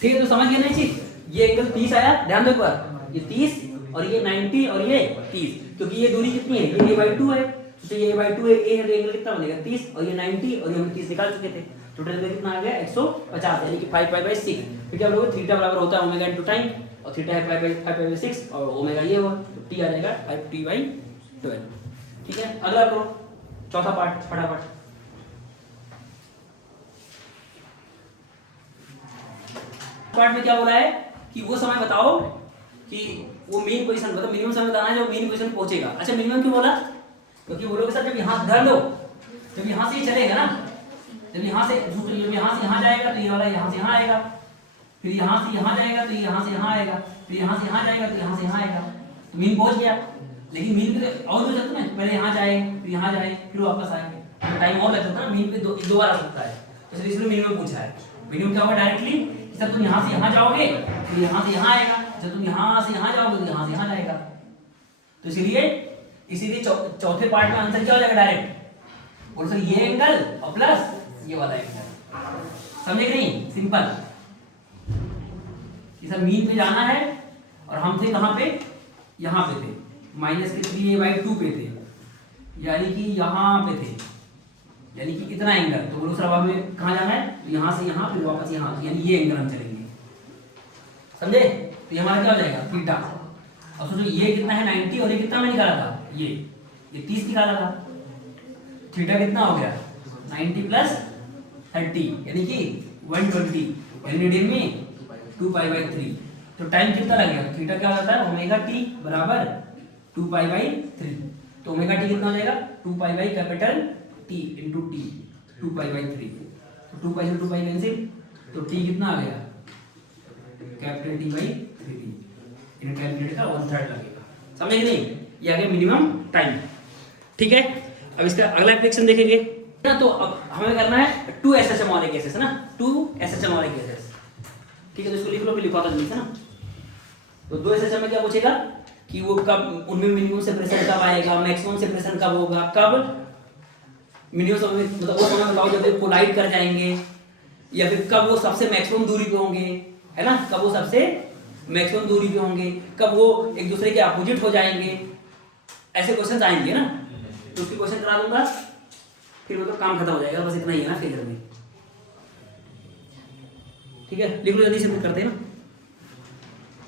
ठीक है, तो समझ गए ना चीज। ये एंगल 30 आया, ध्यान दो एक बार, ये 30 और ये 90 और ये 30, क्योंकि ये दूरी कितनी है, ये a/2 है, तो ये a/2 है, a है तो एंगल कितना बनेगा 30, और ये 90 और ये हम 30 निकाल चुके थे, टोटल एंगल कितना आ गया 150, यानी कि 5 पाई बाई 6। फिर क्या बोलोगे, थीटा बराबर होता है ओमेगा इनटू टाइम, और थीटा है 5 पाई बाई 6 और ओमेगा ये हुआ, तो टी आ जाएगा 5t/12। ठीक है, अगला करो चौथा पार्ट फटाफट। पार्ट में क्या बोला है कि वो समय बताओ कि वो मेन पोजीशन, मतलब मिनिमम समय बताना है जो मेन पोजीशन पहुंचेगा। अच्छा, मिनिमम क्यों बोला, क्योंकि बोलोगे सर जब यहाँ धर लो, जब यहाँ से ही चलेगा ना, जब यहाँ से यहाँ जाएगा तो ये वाला यहाँ से यहाँ आएगा, फिर यहाँ से यहाँ जाएगा तो यहाँ से यहाँ आएगा, फिर यहाँ से यहाँ जाएगा तो यहाँ से यहाँ आएगा, तो मीन पहुंच गया। लेकिन मीन पे और हो जाता है, पहले यहाँ जाए फिर यहाँ जाए फिर वापस आएंगे, तो टाइम और लग जाता है ना, मीन पे दो बार आ सकता है, तो इसलिए मिनिमम पूछा है। मिनिमम क्या होगा, डायरेक्टली सर तुम यहाँ से यहाँ जाओगे तो यहाँ से यहाँ आएगा, जब तुम यहाँ से यहाँ जाओगे तो यहाँ से यहाँ जाएगा, तो इसीलिए चौथे पार्ट में आंसर क्या हो जाएगा, डायरेक्ट बोलो सर ये एंगल और प्लस ये वाला एंगल। समझे कि नहीं, सिंपल कि सर मीन पे जाना है और हम थे कहाँ पे, यहाँ पे थे, -3a/2 पे थे, यानी कि यहाँ पे थे, यानी कि इतना एंगल, तो बोलो सर अब हमें कहाँ जाना है, तो यहाँ से यहाँ फिर वापस यहाँ, यानी ये एंगल हम चलेंगे। समझे, तो ये हमारा क्या हो जाएगा थीटा। और सोचो ये कितना है 90 और ये कितना मैं निकाला था, ये 30 निकाला था, थीटा कितना हो गया 90 प्लस 30 यानी कि 120, यानी रेडियन में 2 पाई बाई 3। तो टाइम कितना लग गया, थीटा क्या होता है ओमेगा टी बराबर 2 पाई बाई 3, तो ओमेगा टी कितना हो जाएगा 2 pi by capital T into T, 2 pi by 3, तो 2 पाई से 2 पाई कैंसिल, तो टी कितना आ गया capital T by 3, in calculator का 1/3 लगेगा। समझे कि नहीं, ये आ गया मिनिमम टाइम। ठीक है, अब इसका अगला एप्लीकेशन देखेंगे ना, तो अब हमें करना है 2 SHM वाले केसेस है ना, 2 SHM वाले केसेस। ठीक है, तो इसको लिख लो, फिर लिखा था जल्दी से ना। तो 2 SHM में क्या पूछेगा कि वो कब उनमें मिनिमम सेपरेशन कब आएगा, मैक्सिमम सेपरेशन कब होगा, कब मिनिमम समय, मतलब वो समय बताओ जब वो कोलाइड कर जाएंगे, या फिर कब वो सबसे मैक्सिमम दूरी पे होंगे, है ना, कब वो सबसे मैक्सिमम दूरी पे होंगे, कब वो एक दूसरे के अपोजिट हो जाएंगे, ऐसे क्वेश्चन आएंगे ना, तो उसके क्वेश्चन करा दूंगा, फिर वो तो काम खत्म हो जाएगा, बस इतना ही है ना फिगर में। ठीक है, लिख लो जल्दी से, करते हैं ना।